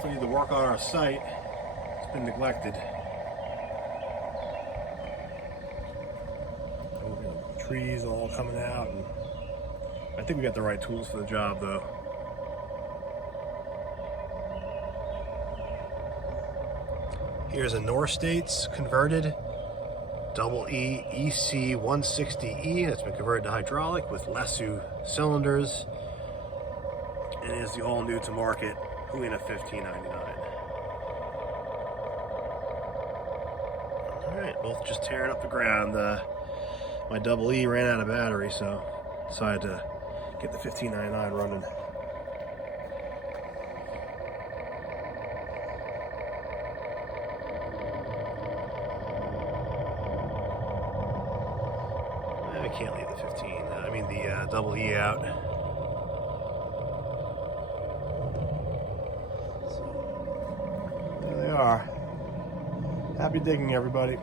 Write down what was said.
definitely need to work on our site. It's been neglected. Trees all coming out, and I think we got the right tools for the job though. Here's a North States converted EE EC160E that's been converted to hydraulic with Lesu cylinders, and is the all new to market HUINA 1599. Alright, both just tearing up the ground. My EE ran out of battery, so decided to get the 1599 running. I can't leave the the EE out. So, there they are. Happy digging, everybody.